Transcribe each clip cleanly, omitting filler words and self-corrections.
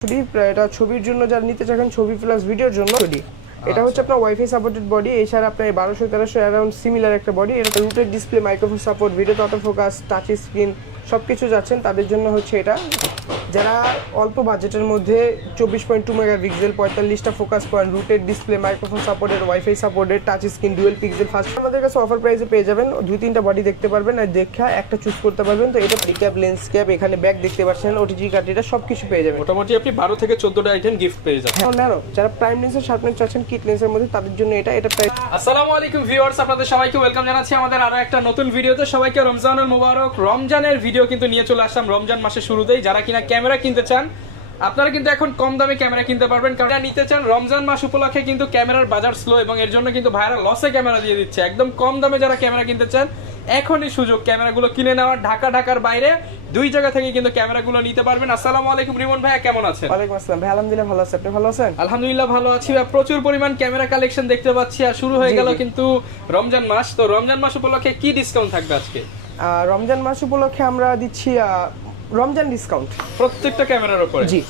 এটা ছবির জন্য যারা নিতে চান ছবি প্লাস ভিডিওর জন্য বডি এটা হচ্ছে আপনার ওয়াইফাই সাপোর্টেড বডি এছাড়া আপনার 1200-1300 অ্যারাউন্ড সিমিলার একটা বডি এটা rooted display microphone support video auto focus touch screen সব কিছু যাচ্ছেন তাদের জন্য হচ্ছে এটা যারা অল্প বাজেটের মধ্যে 24.2 মেগাপিক্সেল 45টা focus point rotated display microphone supported wifi supported touch screen dual pixel first আমাদের কাছে অফার প্রাইসে পেয়ে যাবেন 2-3টা বডি দেখতে পারবেন আর দেখা একটা চুজ করতে পারবেন তো এটা রিক্যাপ লেন্স ক্যাপ এখানে ব্যাক দেখতে পাচ্ছেন ওটিজি কার্ড এটা সব কিছু পেয়ে যাবেন মোটামুটি আপনি 12 থেকে 14টা আইটেম গিফট পেয়ে যাবেন। হ্যাঁ ন্যারো যারা প্রাইম লেন্সের শার্পনেস চাচ্ছেন কিট লেন্সের মধ্যে তাদের জন্য এটা প্রাইস। আসসালামু আলাইকুম ভিউয়ার্স, আপনাদের সবাইকে ওয়েলকাম জানাচ্ছি আমাদের আরো একটা নতুন ভিডিওতে। সবাইকে রমজানুল মুবারক। রমজানের ভিডিও কিন্তু নিয়ে চলে আসলাম রমজান মাসের শুরুতেই। যারা কিনা ক্যামেরা কিনতে চান আপনারা কিন্তু এখন কম দামে ক্যামেরা কিনতে পারবেন, কারণ নিতে চান রমজান মাস উপলক্ষে কিন্তু ক্যামেরার বাজার স্লো এবং এর জন্য কিন্তু ভাইরা লসে ক্যামেরা দিয়ে দিচ্ছে। একদম কম দামে যারা ক্যামেরা কিনতে চান এখনই সুযোগ ক্যামেরাগুলো কিনে নেওয়ার। ঢাকার বাইরে দুই জায়গা থেকে কিন্তু ক্যামেরাগুলো নিতে পারবেন। আসসালামু আলাইকুম রিমন ভাইয়া, কেমন আছেন? ওয়ালাইকুম আসসালাম ভাই, আলহামদুলিল্লাহ ভালো আছি, আপনি ভালো আছেন? আলহামদুলিল্লাহ ভালো আছি। প্রচুর পরিমাণ ক্যামেরা কালেকশন দেখতে পাচ্ছি আর শুরু হয়ে গেল কিন্তু রমজান মাস। তো রমজান মাস উপলক্ষে কি ডিসকাউন্ট থাকবে আজকে? রমজান মাস উপলক্ষে আমরা দিচ্ছি রমজান ডিসকাউন্ট প্রত্যেকটা ক্যামেরার উপরে। জি,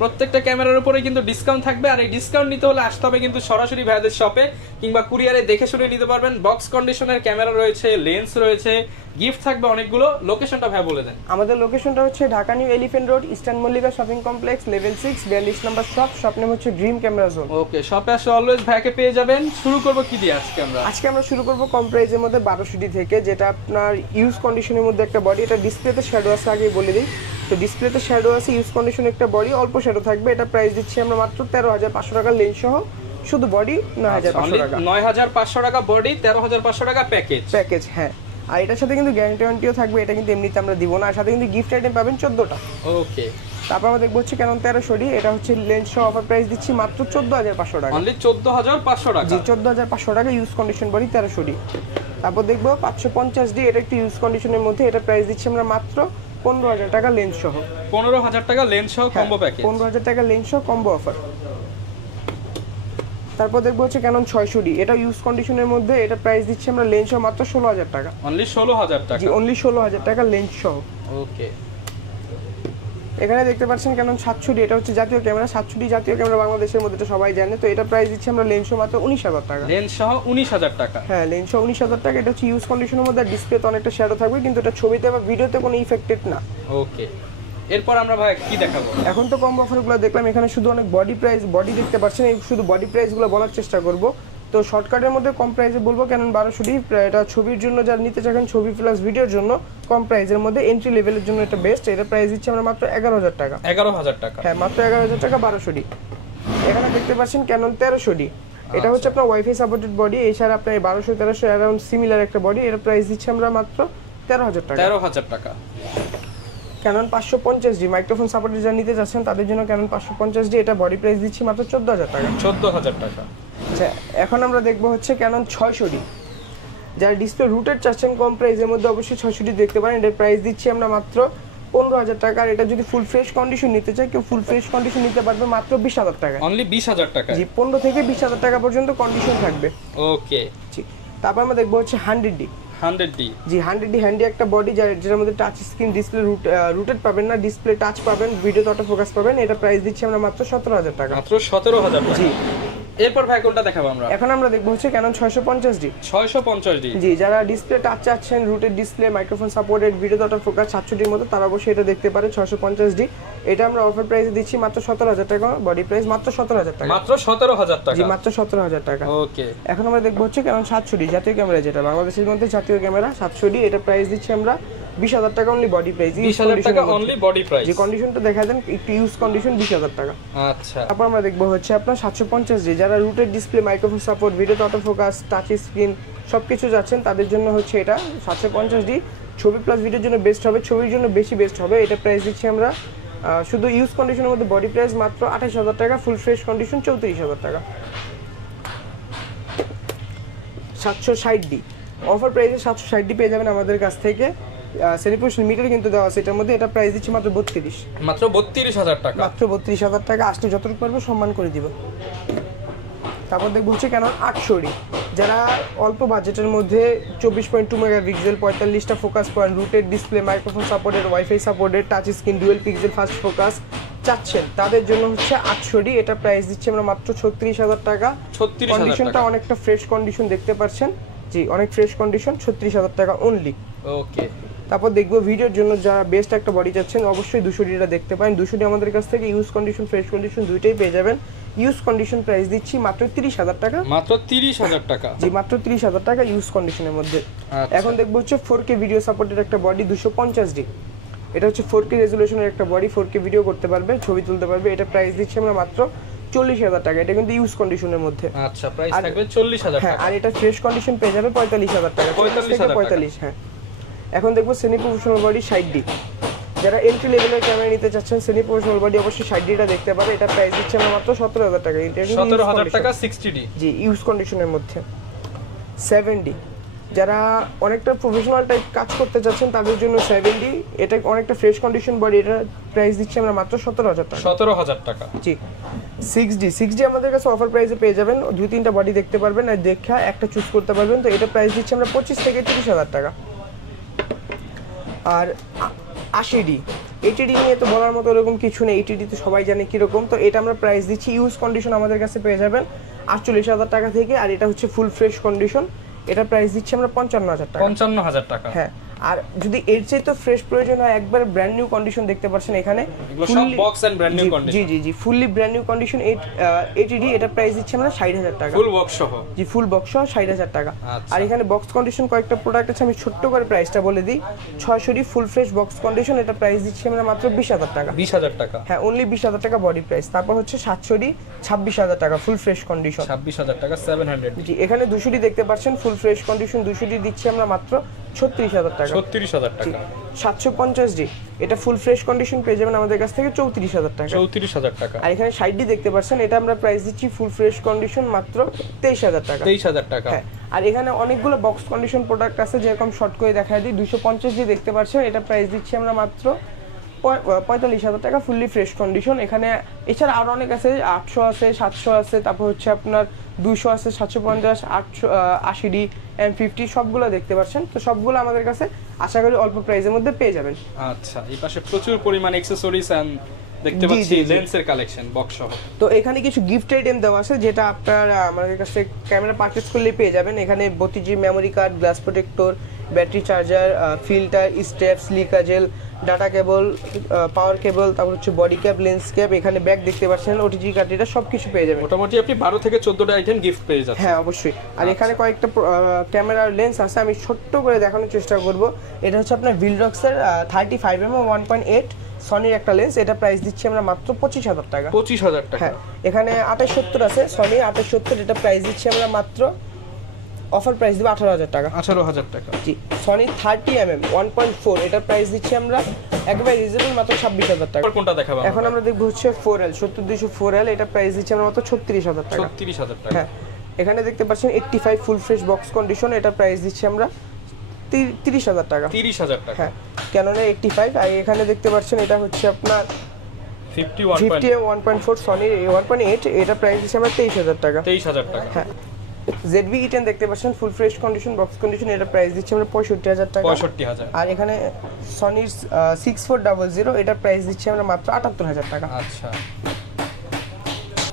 প্রত্যেকটা ক্যামেরার উপরে কিন্তু ডিসকাউন্ট থাকবে। আর এই ডিসকাউন্ট নিতে হলে আসতে হবে কিন্তু সরাসরি ভাইদের শপে কিংবা কুরিয়ারে দেখে শুনে নিতে পারবেন। বক্স কন্ডিশনের ক্যামেরা রয়েছে, লেন্স রয়েছে, গিফট থাকবে অনেকগুলো। লোকেশনটা ভাই বলে দেন। আমাদের লোকেশনটা হচ্ছে Dhaka new elephant road, eastern Mallika shopping complex, level 6 42 নম্বর শপ নেম হচ্ছে ড্রিম ক্যামেরা জোন। ওকে, শপে আসলে অলওয়েজ ভাইকে পেয়ে যাবেন। শুরু করব কি দিয়ে আজকে আমরা? আজকে আমরা শুরু করব কম প্রাইসের মধ্যে 1200 থেকে, যেটা আপনার ইউজ কন্ডিশনের মধ্যে একটা বডি। এটা ডিসপ্লেতে শ্যাডো আছে, আগেই বলে দিই। তো ডিসপ্লেতে শ্যাডো আছে, ইউজ কন্ডিশন একটা বডি, অল্প শ্যাডো থাকবে। এটা প্রাইস দিচ্ছি আমরা মাত্র 13,500 টাকা লেন্স সহ, শুধু বডি 9,500 টাকা। 9,500 টাকা বডি, 13,500 টাকা প্যাকেজ। হ্যাঁ, আর এটার সাথে কিন্তু গ্যারান্টি ওয়ারেন্টিও থাকবে। এটা কিন্তু এমনিতে আমরা দিব না, আর সাথে কিন্তু গিফট আইটেম পাবেন 14টা। ওকে, তারপর আমরা দেখবো হচ্ছে ক্যানন 1300 এটা হচ্ছে লেন্স সহ অফার প্রাইস দিচ্ছি মাত্র 14,500 টাকা। অনলি 14,500 টাকা। জি, 14,500 টাকা ইউজ কন্ডিশন বডি 1300। তারপর দেখবো 550 এটা একটু ইউজ কন্ডিশনের মধ্যে। এটা প্রাইস দিচ্ছি আমরা মাত্র 15,000 টাকা লেন্স সহ। 15,000 টাকা লেন্স সহ কম্বো প্যাকেজ। 15,000 টাকা লেন্স সহ কম্বো অফার। তারপর দেখবো হচ্ছে ক্যানন 600 এটা ইউজ কন্ডিশনের মধ্যে। এটা প্রাইস দিচ্ছি আমরা লেন্স সহ মাত্র 16,000 টাকা। অনলি 16,000 টাকা। জি, অনলি 16,000 টাকা লেন্স সহ। ওকে, এখানে দেখতে পাচ্ছেন ক্যানন 700 এটা হচ্ছে জাতীয় ক্যামেরা। 700 জাতীয় ক্যামেরা বাংলাদেশের মধ্যে তো সবাই জানে। তো এটা প্রাইস দিচ্ছি আমরা লেন্স সহ মাত্র 19,000 টাকা। লেন্স সহ 19,000 টাকা। হ্যাঁ, লেন্স সহ 19,000 টাকা। এটা হচ্ছে ইউজ কন্ডিশনের মধ্যে, ডিসপ্লেতে অনেকটা শ্যাডো থাকবে, কিন্তু এটা ছবিতে বা ভিডিওতে কোনো ইফেক্টেড না। ওকে, এরপর আমরা ভাই কি দেখাবো? এখন তো কম অফারগুলো দেখলাম, এখানে শুধু অনেক বডি দেখতে পাচ্ছেন। এই শুধু বডি প্রাইসগুলো বলার চেষ্টা করব। তো শর্টকাটের মধ্যে কম প্রাইসে বলবো ক্যানন 1200 এটা ছবির জন্য যারা নিতে চান ছবি প্লাস ভিডিওর জন্য কম প্রাইসের মধ্যে এন্ট্রি লেভেলের জন্য এটা বেস্ট। এটা প্রাইস দিচ্ছি আমরা মাত্র 11,000 টাকা। 11,000 টাকা। হ্যাঁ, মাত্র 11,000 টাকা 1200। এখানে দেখতে পাচ্ছেন ক্যানন 1300 এটা হচ্ছে আপনার ওয়াইফাই সাপোর্টেড বডি এছাড়া আপনার 1200-1300 অ্যারাউন্ড সিমিলার একটা বডি। এটা প্রাইস দিচ্ছি আমরা মাত্র 13,000 টাকা। 13,000 টাকা। ক্যানন 550 মাইক্রোফোন সাপোর্টেড যারা নিতে চাচ্ছেন তাদের জন্য ক্যানন 550 এটা বডি প্রাইস দিচ্ছি মাত্র 14,000 টাকা। 14,000 টাকা। আচ্ছা, এখন আমরা দেখবো হচ্ছে ক্যানন 600 যারা ডিসপ্লে রুটেড চাচ্ছেন কম প্রাইসের মধ্যে অবশ্যই 600 দেখতে পারেন। এটার প্রাইস দিচ্ছি আমরা মাত্র 15,000 টাকা। আর এটা যদি ফুল ফ্রেশ কন্ডিশন নিতে চায় কেউ ফুল ফ্রেশ কন্ডিশন নিতে পারবে মাত্র 20,000 টাকা। অনলি 20,000 টাকা। জি, 15 থেকে 20,000 টাকা পর্যন্ত কন্ডিশন থাকবে। ওকে, জি, তারপর আমরা দেখবো হচ্ছে 100D। 100D। জি, 100D হ্যান্ডি একটা বডি যেটার মধ্যে টাচ স্ক্রিন ডিসপ্লে রুটেড পাবেন না, ডিসপ্লে টাচ পাবেন, ভিডিও অটো ফোকাস পাবেন। এটা প্রাইস দিচ্ছি আমরা মাত্র 17,000 টাকা। মাত্র 17,000 টাকা। জি, এরপর ভাই কোনটা দেখাবো আমরা? এখন আমরা দেখবো হচ্ছে ক্যানন 650D। 650D। জি, যারা ডিসপ্লে টাচ চাচ্ছেন rooted display microphone supported video auto focus 700 মতো তারা অবশ্যই এটা দেখতে পারে 650D। এটা আমরা অফার প্রাইসে দিচ্ছি মাত্র 17,000 টাকা। বডি প্রাইস মাত্র 17,000 টাকা। মাত্র 17,000 টাকা। জি, মাত্র 17,000 টাকা। ওকে, এখন আমরা দেখবো হচ্ছে ক্যানন 700D জাতীয় ক্যামেরা, যেটা বাংলাদেশের মধ্যে জাতীয় ক্যামেরা 700D। এটা প্রাইস দিচ্ছি আমরা 20,000 টাকা অনলি বডি প্রাইস। 20,000 টাকা অনলি বডি প্রাইস। যে কন্ডিশনটা দেখা দেন একটু ইউজ কন্ডিশন 20,000 টাকা। আচ্ছা, তারপর আমরা দেখবো হচ্ছে আপনার 750D যারা rooted display microphone support video auto focus touch screen সব কিছু যাচ্ছেন তাদের জন্য হচ্ছে এটা 750D ছবি প্লাস ভিডিওর জন্য বেস্ট হবে, ছবির জন্য বেশি বেস্ট হবে। এটা প্রাইস দিচ্ছি আমরা শুধু ইউজ কন্ডিশনের মধ্যে বডি প্রাইস মাত্র 28,000 টাকা, ফুল ফ্রেশ কন্ডিশন 34,000 টাকা। 760D অফার প্রাইসে 760D পেয়ে যাবেন আমাদের কাছ থেকে। সেলিব্রেশন মিটার কিন্তু দেওয়া আছে এটার মধ্যে। এটা প্রাইস দিচ্ছি মাত্র 32। মাত্র 32,000 টাকা। মাত্র 32,000 টাকা। আসলে যতটুকু পারবো সম্মান করে দিব। তারপর দেখবো হচ্ছে ক্যানন 800 যারা অল্প বাজেটের মধ্যে 24.2 মেগাপিক্সেল 45টা focus point rotated display microphone supported wifi supported touch screen dual pixel fast focus চাচ্ছেন তাদের জন্য হচ্ছে 800D, এটা প্রাইস দিচ্ছি আমরা মাত্র 36,000 টাকা। 36,000 কন্ডিশনটা টাকা। অনেকটা ফ্রেশ কন্ডিশন দেখতে পাচ্ছেন, জি অনেক ফ্রেশ কন্ডিশন, 36,000 টাকা অনলি। ওকে, তারপর দেখবো ভিডিওর জন্য যারা বেস্ট একটা বডি চাচ্ছেন অবশ্যই 200Dটা দেখতে পারেন। 200D আমাদের কাছ থেকে ইউজ কন্ডিশন ফ্রেশ কন্ডিশন দুইটাই পেয়ে যাবেন। ইউজ কন্ডিশন প্রাইস দিচ্ছি মাত্র 30,000 টাকা। মাত্র 30,000 টাকা। জি মাত্র 30,000 টাকা ইউজ কন্ডিশনের মধ্যে। আচ্ছা। এখন দেখবো হচ্ছে 4K ভিডিও সাপোর্টের একটা বডি 250D। এটা হচ্ছে 4K রেজুলেশনের একটা বডি, 4K ভিডিও করতে পারবে, ছবি তুলতে পারবে। এটা প্রাইস দিচ্ছি আমরা মাত্র 40,000 টাকা। এটা কিন্তু ইউজ কন্ডিশনের মধ্যে। আচ্ছা, প্রাইস থাকবে 40,000 হ্যাঁ, টাকা। আর এটা ফ্রেশ কন্ডিশন পেয়ে যাবে 45,000 টাকা। 45,000 টাকা। 45, হ্যাঁ। এখন দেখবো সেমি প্রফেশনাল বডি 60D। যারা এন্ট্রি লেভেলের ক্যামেরা নিতে চাচ্ছেন সেমি প্রফেশনাল বডি অবশ্যই 60Dটা দেখতে পাবে। এটা প্রাইস দিচ্ছি আমরা মাত্র 17,000 টাকা। এটা কিন্তু 17,000 টাকা 60D। জি ইউজ কন্ডিশনের মধ্যে। 7D, যারা অনেকটা প্রফেশনাল টাইপ কাজ করতে চাচ্ছেন তাদের জন্য 7D, এটা অনেকটা ফ্রেশ কন্ডিশন বডি। এটা প্রাইস দিচ্ছি আমরা মাত্র 17,000 টাকা। 17,000 টাকা। জি 6D আমাদের কাছে অফার প্রাইসে পেয়ে যাবেন। 2-3টা বডি দেখতে পারবেন আর দেখা একটা চুজ করতে পারবেন। তো এটা প্রাইস দিচ্ছি আমরা 25 থেকে 30,000 টাকা। আর 80D, 80D নিয়ে তো বলার মতো এরকম কিছু নেই, 80D তো সবাই জানে কীরকম। তো এটা আমরা প্রাইস দিচ্ছি ইউজ কন্ডিশন আমাদের কাছে পেয়ে যাবেন 48,000 টাকা থেকে। আর এটা হচ্ছে ফুল ফ্রেশ কন্ডিশন, এটা প্রাইস দিচ্ছি আমরা 55,000 টাকা। 55,000 টাকা। হ্যাঁ, আর যদি এর চেয়ে তো ফ্রেশ প্রয়োজন হয় একবার ব্র্যান্ড নিউ কন্ডিশন দেখতে পাচ্ছেন এখানে। এগুলো সব box and brand new condition. জি fully brand new condition 80D, এটা প্রাইস দিচ্ছি আমরা 60,000 টাকা। ফুল বক্স সহ। জি ফুল বক্স সহ 60,000 টাকা। আচ্ছা। আর এখানে বক্স কন্ডিশন কয়েকটা প্রোডাক্ট আছে, আমি ছোট্ট করে প্রাইসটা বলে দিই। 600D full fresh box condition, এটা প্রাইস দিচ্ছি আমরা মাত্র 20,000 টাকা। 20,000 টাকা। হ্যাঁ, অনলি 20,000 টাকা বডি প্রাইস। তারপর হচ্ছে 700D 26,000 টাকা ফুল ফ্রেশ কন্ডিশন। 26,000 টাকা 700। জি এখানে 200D দেখতে পাচ্ছেন ফুল ফ্রেশ কন্ডিশন, 200D দিচ্ছি আমরা মাত্র 36,000 টাকা। 36,000 টাকা। 750D, এটা ফুল ফ্রেশ কন্ডিশন পেয়ে যাবেন আমাদের কাছ থেকে 34,000 টাকা। 34,000 টাকা। আর এখানে 60D দেখতে পাচ্ছেন, এটা আমরা প্রাইস দিচ্ছি ফুল ফ্রেশ কন্ডিশন মাত্র 23,000 টাকা। 23,000 টাকা। হ্যাঁ, আর এখানে অনেকগুলো বক্স কন্ডিশন প্রোডাক্ট আছে, যেরকম শর্ট করে দেখায় দিই। 250D দেখতে পাচ্ছেন, এটা প্রাইস দিচ্ছি আমরা মাত্র 45,000 টাকা ফুললি ফ্রেশ কন্ডিশন। এখানে এছাড়া আরও অনেক আছে, 800 আছে, 700 আছে, তারপর হচ্ছে আপনার 200 আছে, 750, 800, 80D, M50 সবগুলো দেখতে পাচ্ছেন। তো সবগুলো আমাদের কাছে আশা করি অল্প প্রাইসের মধ্যে পেয়ে যাবেন। আচ্ছা, এই পাশে প্রচুর পরিমাণ অ্যাকসেসরিজ এন্ড দেখতে পাচ্ছি লেন্সের কালেকশন বক্স সহ। তো এখানে কিছু গিফট আইটেম দেওয়া আছে, যেটা আপনার আমাদের কাছে ক্যামেরা পারচেজ করলে পেয়ে যাবেন। এখানে 32GB memory card, glass protector, battery charger, filter, step, silica gel, data cable, power cable, তারপর হচ্ছে বডি ক্যাপ, লেন্স ক্যাপ, এখানে ব্যাগ দেখতে পাচ্ছেন, ওটিজি কার্ড, এটা সব কিছু পেয়ে যাবেন। মোটামুটি আপনি 12 থেকে 14টা আইটেম গিফট পেয়ে যাচ্ছেন। হ্যাঁ অবশ্যই। আর এখানে কয়েকটা ক্যামেরার লেন্স আছে, আমি ছোট্ট করে দেখানোর চেষ্টা করব। এটা হচ্ছে আপনার ভিলডক্সের 35mm 1.8 সনির একটা লেন্স, এটা প্রাইস দিচ্ছি আমরা মাত্র 25,000 টাকা। 25,000 টাকা। হ্যাঁ, এখানে 2870 আছে, সনি 2870, এটা প্রাইস দিচ্ছি আমরা মাত্র অফার প্রাইস দিব 18,000 টাকা। 18,000 টাকা। জি সনি 30mm 1.4, এটা প্রাইস দিচ্ছি আমরা একবার রিজনেবল মাত্র 26,000 টাকা। কোনটা দেখাবো এখন আমরা দেখবো হচ্ছে 4L 70200 4L, এটা প্রাইস দিচ্ছি আমরা মাত্র 36,000 টাকা। 36,000 টাকা। হ্যাঁ, এখানে দেখতে পাচ্ছেন 85 ফুল ফ্রেশ বক্স কন্ডিশন, এটা প্রাইস দিচ্ছি আমরা 30,000 টাকা। 30,000 টাকা। হ্যাঁ, ক্যাননের 85। আর এখানে দেখতে পাচ্ছেন এটা হচ্ছে আপনার 50 1.4 সনি 1.8, এটা প্রাইস দিচ্ছি আমরা 23,000 টাকা। 23,000 টাকা। হ্যাঁ, ZV-E10 দেখতে পাচ্ছেন full fresh condition box condition, এটা প্রাইস দিচ্ছি আমরা 65,000 টাকা। 65,000। আর এখানে সনির 6400, এটা প্রাইস দিচ্ছি আমরা মাত্র 78,000 টাকা। আচ্ছা,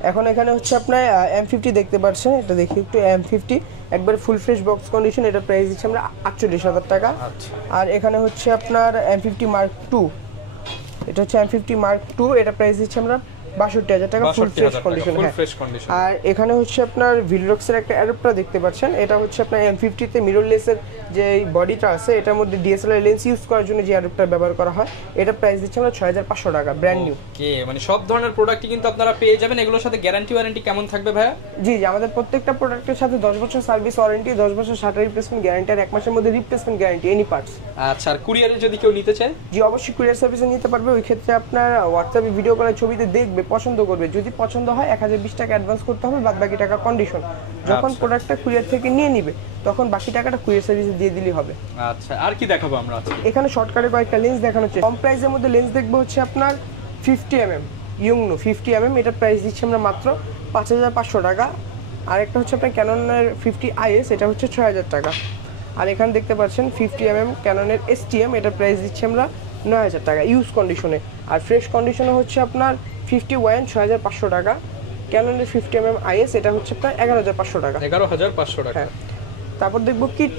এখন এখানে হচ্ছে আপনার M50 দেখতে পাচ্ছেন, এটা দেখি একটু। M50 একবার ফুল ফ্রেশ বক্স কন্ডিশন, এটা প্রাইস দিচ্ছি আমরা 48,000 টাকা। আচ্ছা। আর এখানে হচ্ছে আপনার M50 Mark II, এটা হচ্ছে M50 Mark II, এটা প্রাইস দিচ্ছি আমরা 62,000 টাকা ফুল ফ্রেশ কন্ডিশন। ফুল হ্যাঁ, ফ্রেশ কন্ডিশন। আর এখানে হচ্ছে আপনার ভিলডক্সের একটা অ্যাডাপ্টার দেখতে পাচ্ছেন, এটা হচ্ছে আপনার M50 তে মিররলেসের যে বডিটা আছে, এটার মধ্যে DSLR লেন্স ইউজ করার জন্য যে অ্যাডাপ্টার ব্যবহার করা হয়, এটা প্রাইস দিচ্ছি আমরা 6,500 টাকা ব্র্যান্ড নিউ। ওকে, মানে সব ধরনের প্রোডাক্টই কিন্তু আপনারা পেয়ে যাবেন। এগুলোর সাথে গ্যারান্টি ওয়ারেন্টি কেমন থাকবে ভাইয়া? জি আমাদের প্রত্যেকটা প্রোডাক্টের সাথে 10 বছর সার্ভিস ওয়ারেন্টি, 10 বছর শাটার রিপ্লেসমেন্ট গ্যারান্টি, আর 1 মাসের মধ্যে রিপ্লেসমেন্ট গ্যারান্টি এনি পার্টস। আচ্ছা, আর কুরিয়ারে যদি কেউ নিতে চায়? জি অবশ্যই কুরিয়ার সার্ভিসে নিতে পারবে। ওই ক্ষেত্রে আপনার হোয়াটসঅ্যাপে ভিডিও কলের ছবিতে দেখবে, পছন্দ করবে, যদি পছন্দ হয় 1020 টাকা অ্যাডভান্স করতে হবে, বাদ বাকি টাকা কন্ডিশন। যখন প্রোডাক্টটা কুরিয়ার থেকে নিয়ে নিবে তখন বাকি টাকাটা কুরিয়ার সার্ভিসে দিয়ে দিলেই হবে। আচ্ছা, আর কি দেখাবো আমরা আজকে? এখানে শর্টকাটে কয়েকটা লেন্স দেখানো হচ্ছে। কম প্রাইসের মধ্যে লেন্স দেখবো হচ্ছে আপনার 50mm ইউংনো 50mm, এটা প্রাইস দিচ্ছি আমরা মাত্র 5,500 টাকা। আর একটা হচ্ছে আপনার ক্যাননের 50IS, এটা হচ্ছে 6,000 টাকা। আর এখানে দেখতে পাচ্ছেন 50mm ক্যাননের STM, এটা প্রাইস দিচ্ছি আমরা 9,000 টাকা ইউজ কন্ডিশনে। আর ফ্রেশ কন্ডিশনে হচ্ছে আপনার 50 6500 টাকা। ক্যাননের 50mm IS এটা হচ্ছে আপনার 11500 টাকা। 11500 টাকা। হ্যাঁ, তারপর দেখবো কিট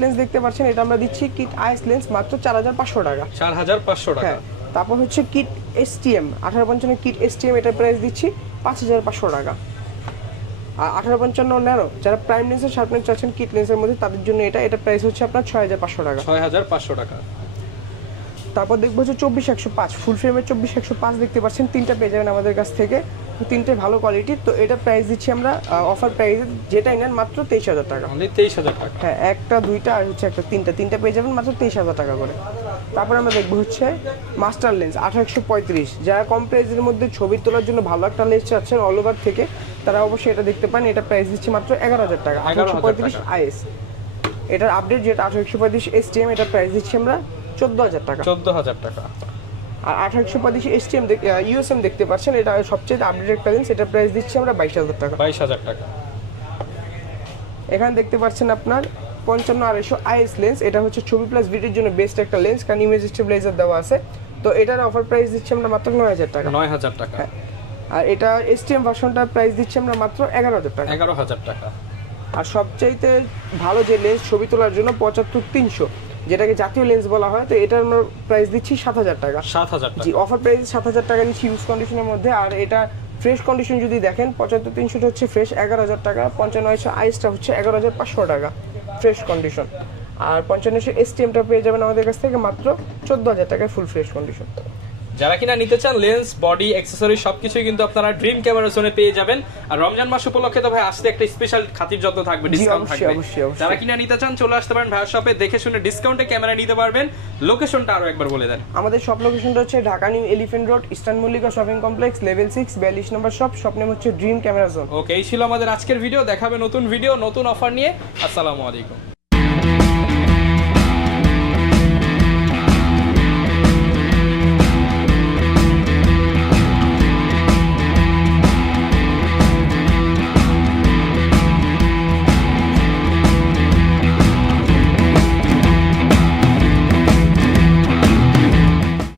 লেন্স দেখতে পাচ্ছেন, এটা আমরা দিচ্ছি কিট IS লেন্স মাত্র 4500 টাকা। 4500 টাকা। হ্যাঁ, তারপর হচ্ছে কিট STM 1855 কিট STM, এটার প্রাইস দিচ্ছি 5500 টাকা। আর 1855 ন্যানো যারা প্রাইম লেন্সের শার্পনেস চাচ্ছেন কিট লেন্সের মধ্যে, তাদের জন্য এটা প্রাইস হচ্ছে আপনার 6500 টাকা। 6500 টাকা। তারপর দেখবো হচ্ছে 24105 ফুল ফ্রেমের 24105 দেখতে পাচ্ছেন, তিনটা পেয়ে যাবেন আমাদের কাছ থেকে, তিনটে ভালো কোয়ালিটির। তো এটা প্রাইস দিচ্ছি আমরা অফার প্রাইসে, যেটাই নেন মাত্র 23000 টাকা। অনলি 23000 টাকা। হ্যাঁ, একটা দুইটা আর হচ্ছে একটা তিনটা পেয়ে যাবেন মাত্র 23000 টাকা করে। তারপর আমরা দেখবো হচ্ছে মাস্টার লেন্স 1835, যারা কম প্রাইসের মধ্যে ছবি তোলার জন্য ভালো একটা লেন্স চাচ্ছেন অল ওভার থেকে, তারা অবশ্যই এটা দেখতে পান। এটা প্রাইস দিচ্ছি মাত্র 11000 টাকা। 1835 IS, এটার আপডেট যেটা 1835 STM, এটা প্রাইস দিচ্ছি আমরা 14000 টাকা। 14000 টাকা। আর 1835 STM USM দেখতে পাচ্ছেন, এটা সবচেয়ে আপডেট একটা লেন্স, এটা প্রাইস দিচ্ছি আমরা 22000 টাকা। 22000 টাকা। এখানে দেখতে পাচ্ছেন আপনার 55 IS লেন্স, এটা হচ্ছে ছবি প্লাস ভিডিওর জন্য বেস্ট একটা লেন্স, কারণ ইমেজ স্টেবিলাইজার দেওয়া আছে। তো এটার অফার প্রাইস দিচ্ছি আমরা মাত্র 9000 টাকা। 9000 টাকা। আর এটা STM ভার্সনটার প্রাইস দিচ্ছি আমরা মাত্র 11000 টাকা। 11000 টাকা। আর সবচাইতে ভালো যে লেন্স ছবি তোলার জন্য 75300, যেটাকে জাতীয় লেন্স বলা হয়, তো এটার আমরা প্রাইস দিচ্ছি 7000 টাকা। 7000 টাকা। জি, অফার প্রাইস 7000 টাকা দিচ্ছি ইউজ কন্ডিশনের মধ্যে। আর এটা ফ্রেশ কন্ডিশন যদি দেখেন, 75300 হচ্ছে ফ্রেশ 11000 টাকা, 5500 ISটা হচ্ছে 11500 টাকা ফ্রেশ কন্ডিশন। আর 5500 STMটা পেয়ে যাবেন আমাদের কাছ থেকে মাত্র 14000 টাকায় ফুল ফ্রেশ কন্ডিশন। যারা কিনা নিতে চান লেন্স, বডি, অ্যাকসেসরি সবকিছুই কিন্তু আপনারা ড্রিম ক্যামেরা জোনে পেয়ে যাবেন। আর রমজান মাস উপলক্ষে তো ভাই আসতে একটা স্পেশাল খাতির যত্ন থাকবে, ডিসকাউন্ট থাকবে। অবশ্যই। যারা কিনা নিতে চান চলে আসতে পারেন ভাইয়ের শপে, দেখে শুনে ডিসকাউন্টে ক্যামেরা নিতে পারবেন। লোকেশনটা আরো একবার বলে দেন। আমাদের শপ লোকেশনটা হচ্ছে Dhaka new elephant road, eastern Mallika shopping complex, level 6, 42 নম্বর শপ। শপ নেম হচ্ছে ড্রিম ক্যামেরা জোন। ওকে, এই ছিল আমাদের আজকের ভিডিও। দেখাবে নতুন ভিডিও, নতুন অফার নিয়ে। আসসালামু আলাইকুম।